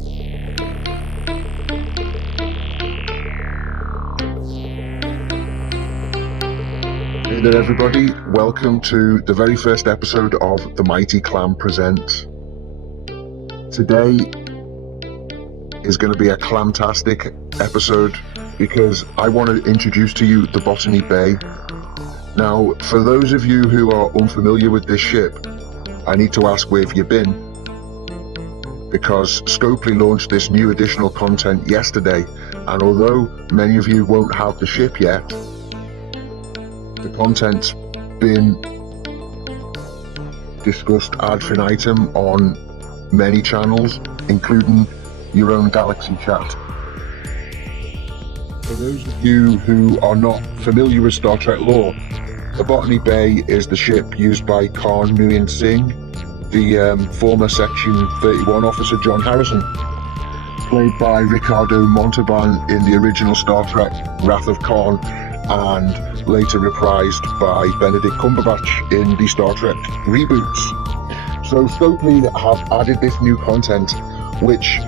Hey there everybody, welcome to the very first episode of the Mighty Clam Presents. Today is going to be a clamtastic episode because I want to introduce to you the Botany Bay. Now, for those of you who are unfamiliar with this ship, I need to ask where have you been? Because Scopely launched this new additional content yesterday, and although many of you won't have the ship yet, the content's been discussed ad infinitum on many channels, including your own Galaxy chat. For those of you who are not familiar with Star Trek lore, the Botany Bay is the ship used by Khan Noonien Singh, the former Section 31 officer John Harrison, played by Ricardo Montalban in the original Star Trek Wrath of Khan, and later reprised by Benedict Cumberbatch in the Star Trek reboots. So Scopely have added this new content, which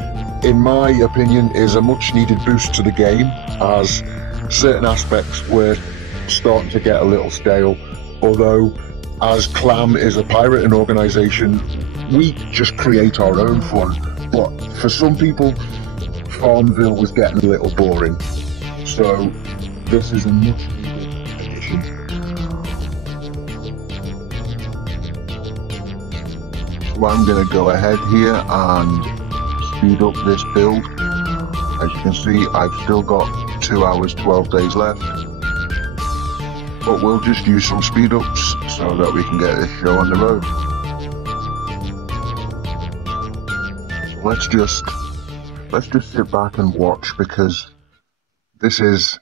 in my opinion is a much needed boost to the game, as certain aspects were starting to get a little stale. Although, as Clam is a pirating organisation, we just create our own fun, but for some people Farmville was getting a little boring, so this is a much needed addition. So I'm going to go ahead here and speed up this build. As you can see, I've still got 2 hours 12 days left, but we'll just use some speed ups so that we can get this show on the road. Let's just sit back and watch, because this is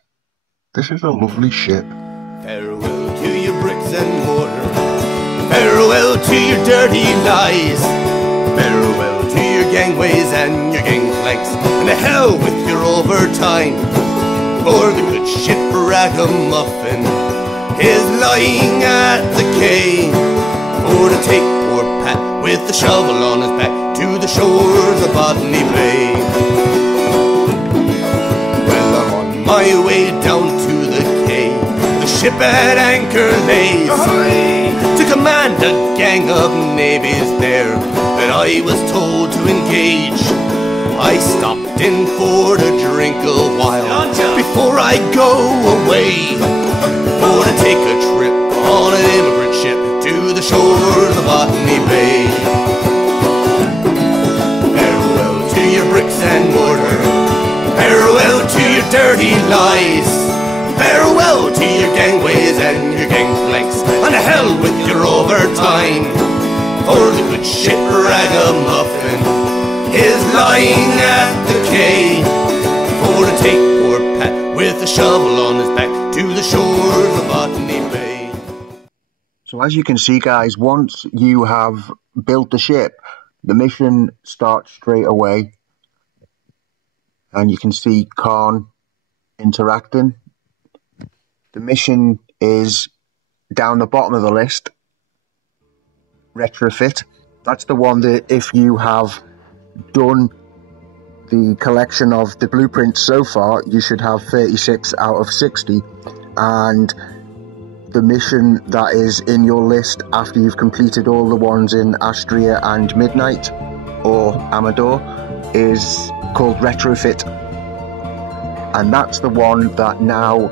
a lovely ship. Farewell to your bricks and mortar, farewell to your dirty lies, farewell to your gangways and your gangplanks, and to hell with your overtime. For the good ship Ragamuffin is lying at the quay, for to take poor Pat with the shovel on his back to the shores of Botany Bay. Well, I'm on my way down to the quay, the ship at anchor lays, to command a gang of navies there that I was told to engage. I stopped in for to drink a while before I go away, for to take a trip on an immigrant ship to the shores of Botany Bay. Farewell to your bricks and mortar, farewell to your dirty lies, farewell to your gangways and your gangplanks, and to hell with your overtime. For the good ship Ragamuffin is lying at the quay, for to take poor Pat with a shovel on his back to the shores of Botany Bay. So as you can see, guys, once you have built the ship, the mission starts straight away, and you can see Khan interacting. The mission is down the bottom of the list, retrofit. That's the one that if you have done the collection of the blueprints so far, you should have 36 out of 60, and the mission that is in your list after you've completed all the ones in Astria and Midnight or Amador is called retrofit, and that's the one that now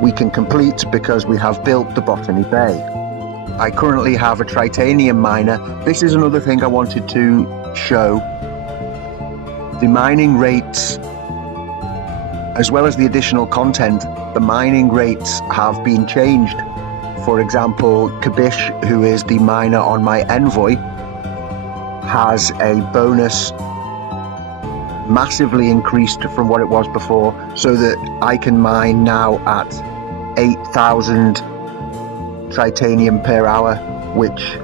we can complete because we have built the Botany Bay. I currently have a titanium miner. This is another thing I wanted to show. The mining rates, as well as the additional content, the mining rates have been changed. For example, Kabish, who is the miner on my Envoy, has a bonus massively increased from what it was before, so that I can mine now at 8,000 titanium per hour, which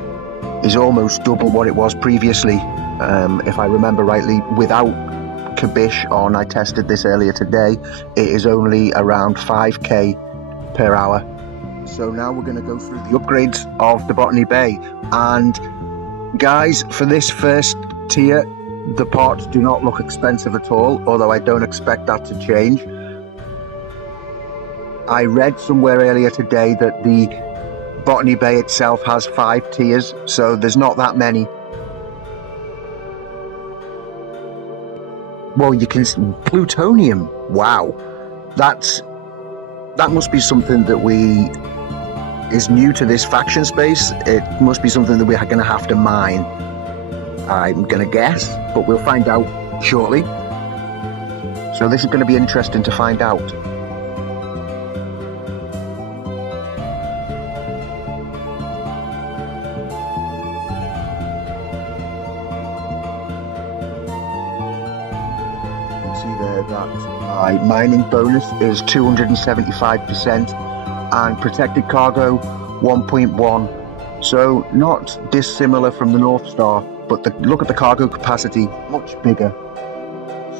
is almost double what it was previously. If I remember rightly, without Kabish on, I tested this earlier today, it is only around 5k per hour. So now we're going to go through the upgrades of the Botany Bay, and guys, for this first tier The parts do not look expensive at all, although I don't expect that to change. I read somewhere earlier today that the Botany Bay itself has 5 tiers, so there's not that many. Well, you can... plutonium! Wow! That must be something that is new to this faction space. It must be something that we're going to have to mine. I'm going to guess, but we'll find out shortly. So this is going to be interesting to find out. You can see there that my mining bonus is 275% and protected cargo 1.1. So not dissimilar from the North Star. But look at the cargo capacity, much bigger.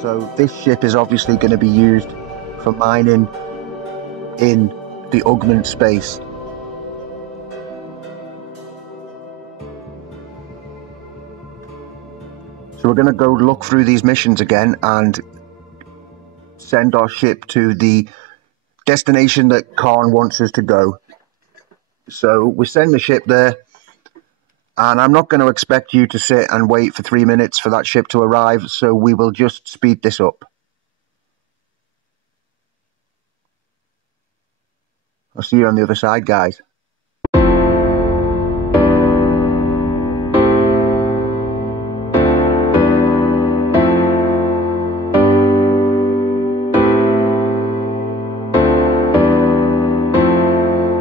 So this ship is obviously going to be used for mining in the augment space. So we're going to go look through these missions again and send our ship to the destination that Khan wants us to go. So we send the ship there. And I'm not going to expect you to sit and wait for 3 minutes for that ship to arrive, so we will just speed this up. I'll see you on the other side, guys.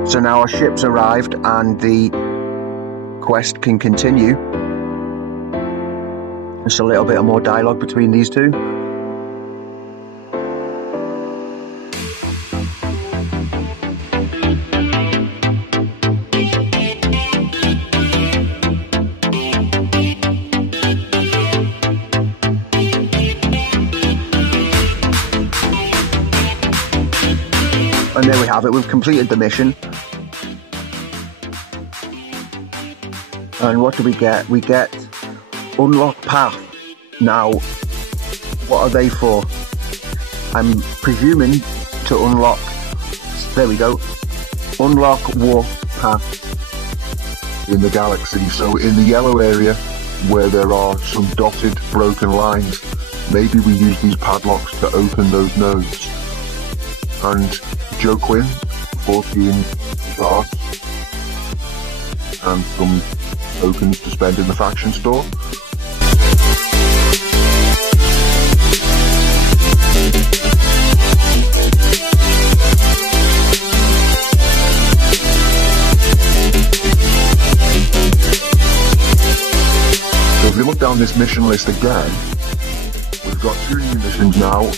So now our ship's arrived and the quest can continue. Just a little bit more dialogue between these two. And there we have it, we've completed the mission. And what do we get? We get unlock path. Now, what are they for? I'm presuming to unlock, there we go, unlock warp path in the galaxy. So in the yellow area where there are some dotted broken lines, maybe we use these padlocks to open those nodes. And Joe Quinn, 14 shards and some tokens to spend in the faction store. So if we look down this mission list again, we've got 2 new missions now,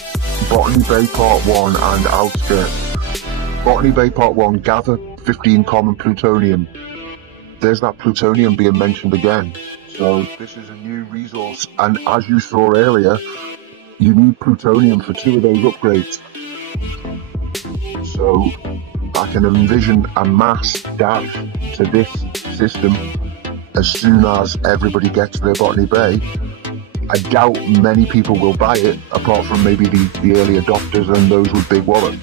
Botany Bay Part 1 and Outskirts. Botany Bay Part 1, gather 15 common plutonium. There's that plutonium being mentioned again. So this is a new resource, and as you saw earlier, you need plutonium for 2 of those upgrades. So I can envision a mass dash to this system as soon as everybody gets their Botany Bay. I doubt many people will buy it, apart from maybe the early adopters and those with big wallets.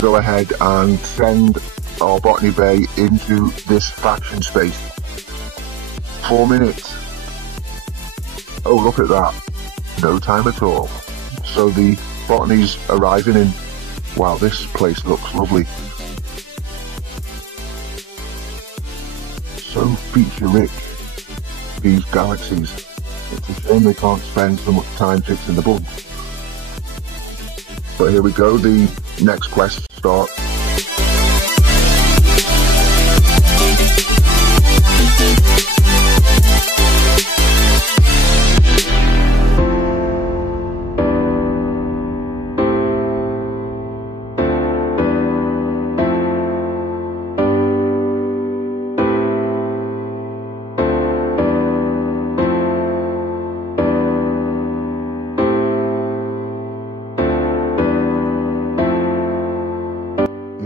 Go ahead and send our Botany Bay into this faction space. 4 minutes. Oh, look at that. No time at all. So the Botany's arriving in... Wow, this place looks lovely. So feature rich, these galaxies. It's a shame they can't spend so much time fixing the bugs. But here we go, the next quest starts.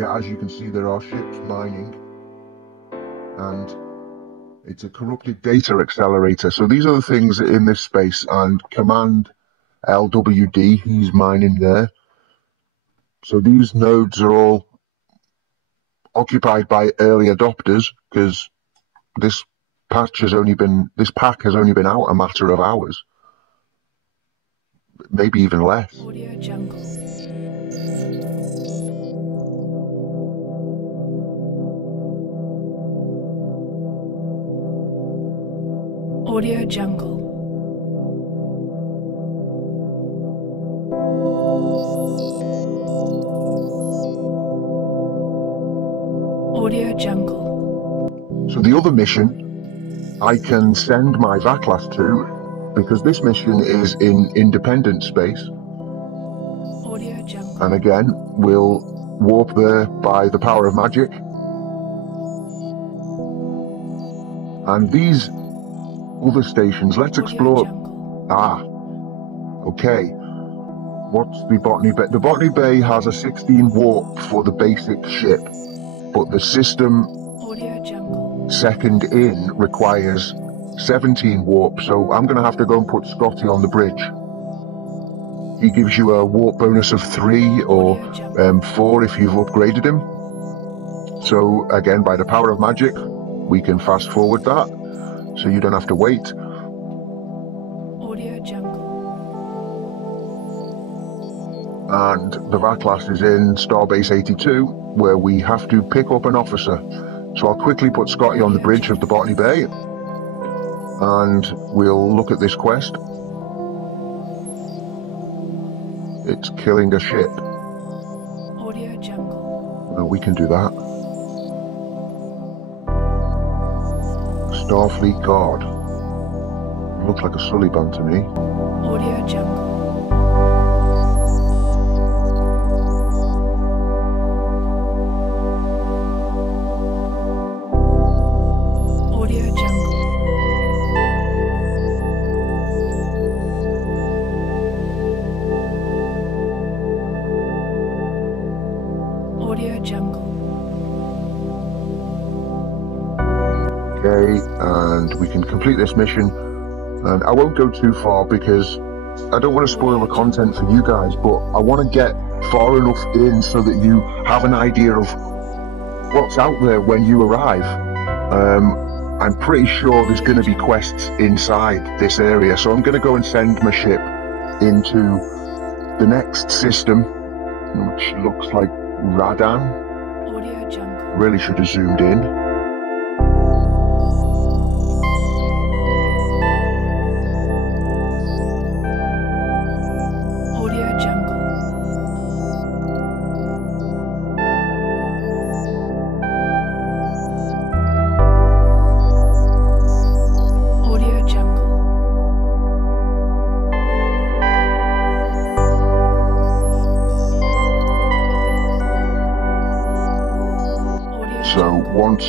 Yeah, as you can see, there are ships mining, and it's a corrupted data accelerator. So these are the things in this space, and Command LWD, he's mining there. So these nodes are all occupied by early adopters, because this pack has only been out a matter of hours, maybe even less. Audio Jungle. Audio Jungle. Audio Jungle. So the other mission I can send my Vaklas to, because this mission is in independent space. Audio Jungle. And again, we'll warp there by the power of magic. And these other stations, let's explore. Ah, okay. What's the Botany Bay? The Botany Bay has a 16 warp for the basic ship, but the system second in requires 17 warp, so I'm going to have to go and put Scotty on the bridge. He gives you a warp bonus of 3 or 4 if you've upgraded him. So again, by the power of magic, we can fast forward that, so you don't have to wait. Audio Jungle. And the Vaklas is in Starbase 82, where we have to pick up an officer. So I'll quickly put Scotty on the bridge of the Botany Bay, and we'll look at this quest. It's killing a ship. Audio Jungle. Well, we can do that. Starfleet Guard. Looks like a Sullivan to me. Audio Jungle. Audio Jungle. Audio Jungle. Okay, and we can complete this mission, and I won't go too far because I don't want to spoil the content for you guys, but I want to get far enough in so that you have an idea of what's out there when you arrive. I'm pretty sure there's going to be quests inside this area, so I'm going to go and send my ship into the next system, which looks like Radan. Audio Jungle. Really should have zoomed in. Audio Jungle. Audio Jungle. So once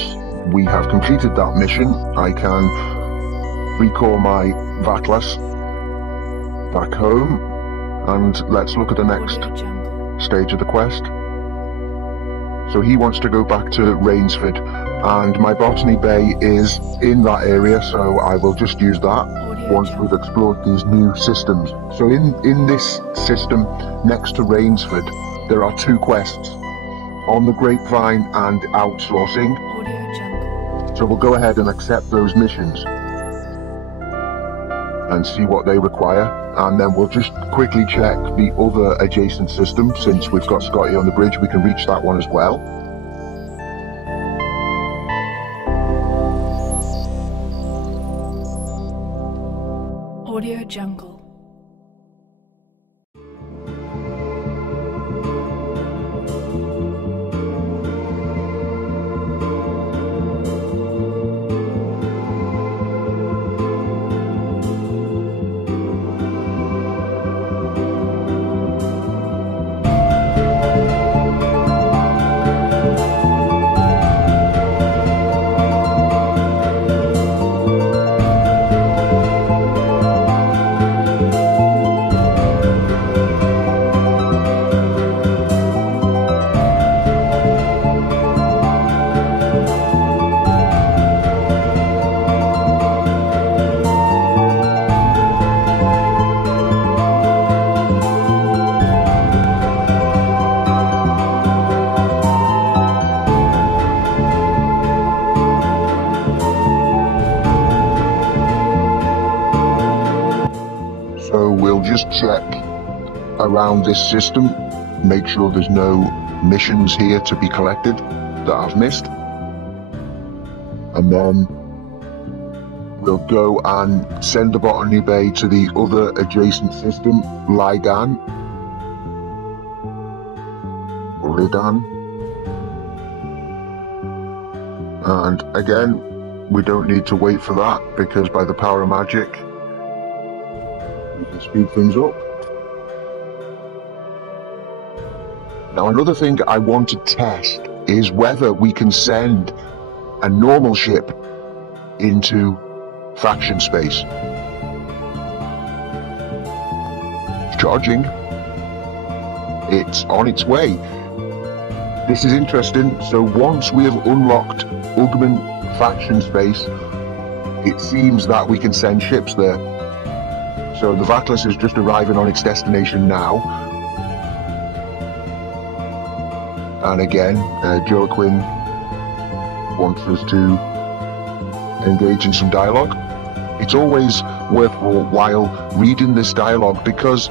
we have completed that mission, I can recall my Vaklas back home, and let's look at the next Audio Jungle. stage of the quest. So he wants to go back to Rainsford, and my Botany Bay is in that area, so I will just use that once we've explored these new systems. So in this system next to Rainsford, there are 2 quests, on the Grapevine and outsourcing. Audio Jungle. So we'll go ahead and accept those missions and see what they require, and then we'll just quickly check the other adjacent system. Since we've got Scotty on the bridge, we can reach that one as well. Audio Jungle. check around this system, make sure there's no missions here to be collected that I've missed, and then we'll go and send the Botany Bay to the other adjacent system, Lidan. And again, we don't need to wait for that, because by the power of magic, we can speed things up. Now, another thing I want to test is whether we can send a normal ship into faction space. It's charging. It's on its way. This is interesting. So once we have unlocked augment faction space, it seems that we can send ships there. So the Vatlas is just arriving on its destination now. And again, Joaquin wants us to engage in some dialogue. It's always worthwhile reading this dialogue, because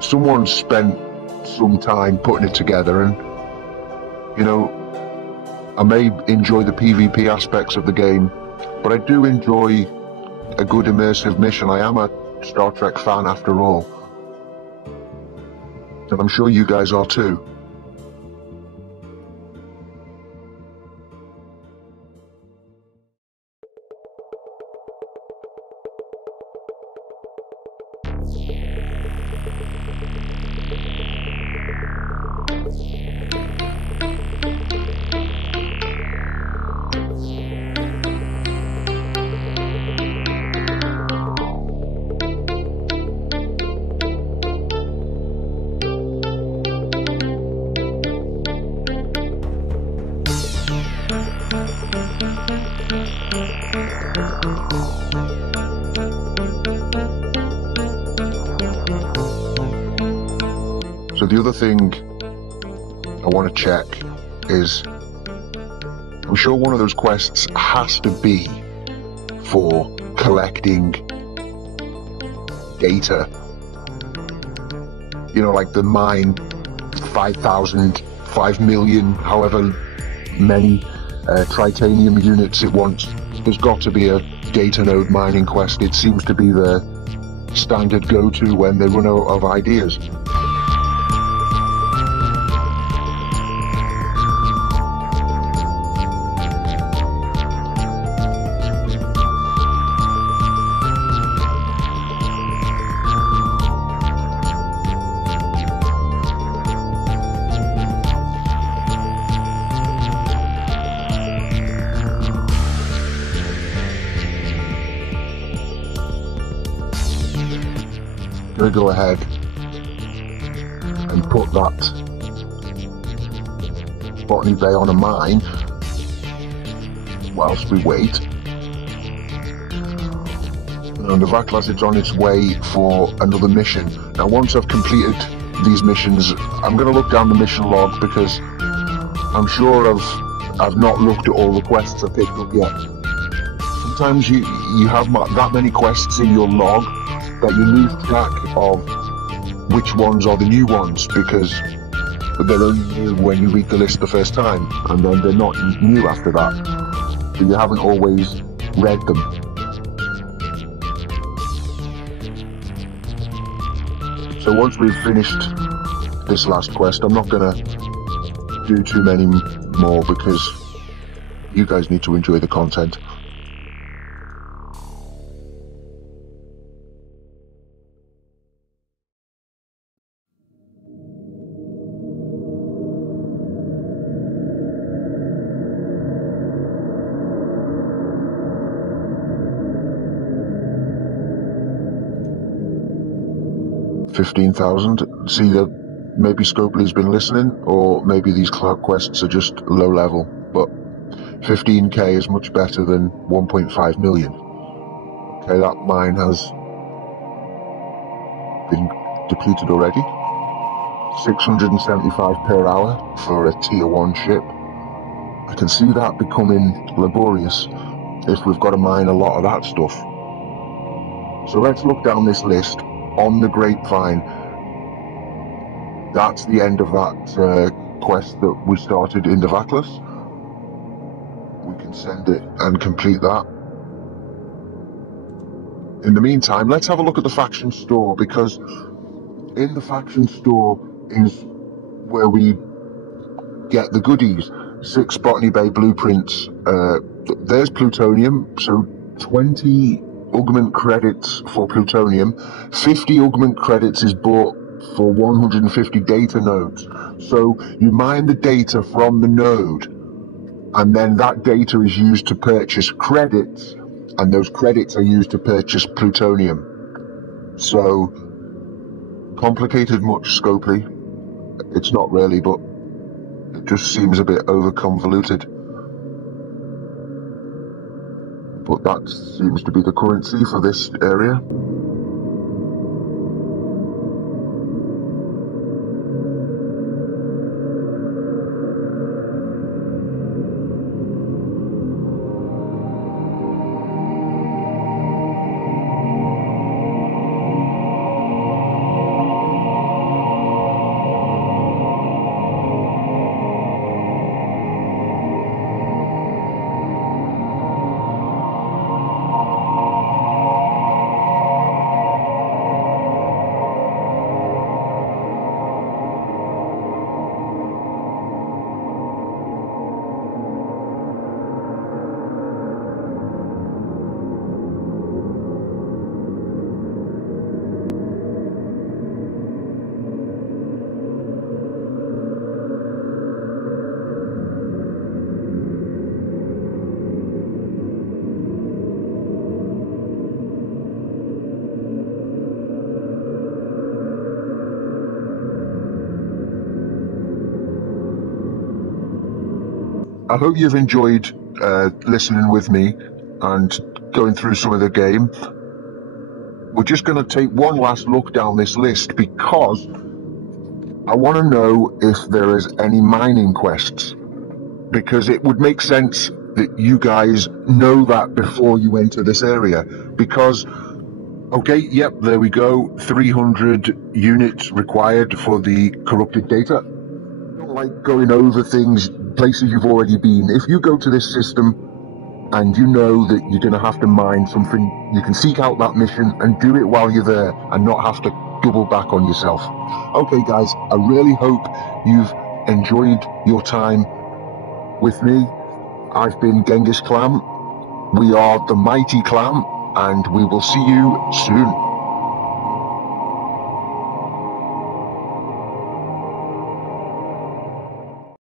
someone spent some time putting it together, and you know, I may enjoy the PvP aspects of the game, but I do enjoy a good immersive mission. I am a Star Trek fan after all, and I'm sure you guys are too. So the other thing I want to check is, I'm sure one of those quests has to be for collecting data. You know, like the mine 5,000, 5 million, however many tritanium units it wants. There's got to be a data node mining quest. It seems to be the standard go-to when they run out of ideas. We'll go ahead and put that Botany Bay on a mine whilst we wait. And the Vatlas is on its way for another mission. Now, once I've completed these missions, I'm going to look down the mission log, because I'm sure I've not looked at all the quests I've picked up yet. Sometimes you have that many quests in your log that you lose track of which ones are the new ones, because they're only new when you read the list the first time, and then they're not new after that, so you haven't always read them. So once we've finished this last quest, I'm not gonna do too many more, because you guys need to enjoy the content. $15,000. See, that maybe Scopely's been listening, or maybe these cloud quests are just low level, but 15k is much better than 1.5 million. Okay, that mine has been depleted already. 675 per hour for a tier 1 ship. I can see that becoming laborious if we've got to mine a lot of that stuff. So let's look down this list on the grapevine. That's the end of that quest that we started in the Vaklas. We can send it and complete that. In the meantime, let's have a look at the faction store, because in the faction store is where we get the goodies. 6 Botany Bay blueprints. There's plutonium, so 20 augment credits for plutonium. 50 augment credits is bought for 150 data nodes. So you mine the data from the node, and then that data is used to purchase credits, and those credits are used to purchase plutonium. So, complicated much, Scopely? It's not really, but it just seems a bit over convoluted. But that seems to be the currency for this area. I hope you've enjoyed listening with me and going through some of the game. We're just going to take one last look down this list, because I want to know if there is any mining quests, because it would make sense that you guys know that before you enter this area. Because, okay, yep, there we go, 300 units required for the corrupted data. I don't like going over things, places you've already been. If you go to this system and you know that you're going to have to mine something, you can seek out that mission and do it while you're there and not have to double back on yourself. Okay guys, I really hope you've enjoyed your time with me. I've been Genghis Clam. We are the Mighty Clam, and we will see you soon.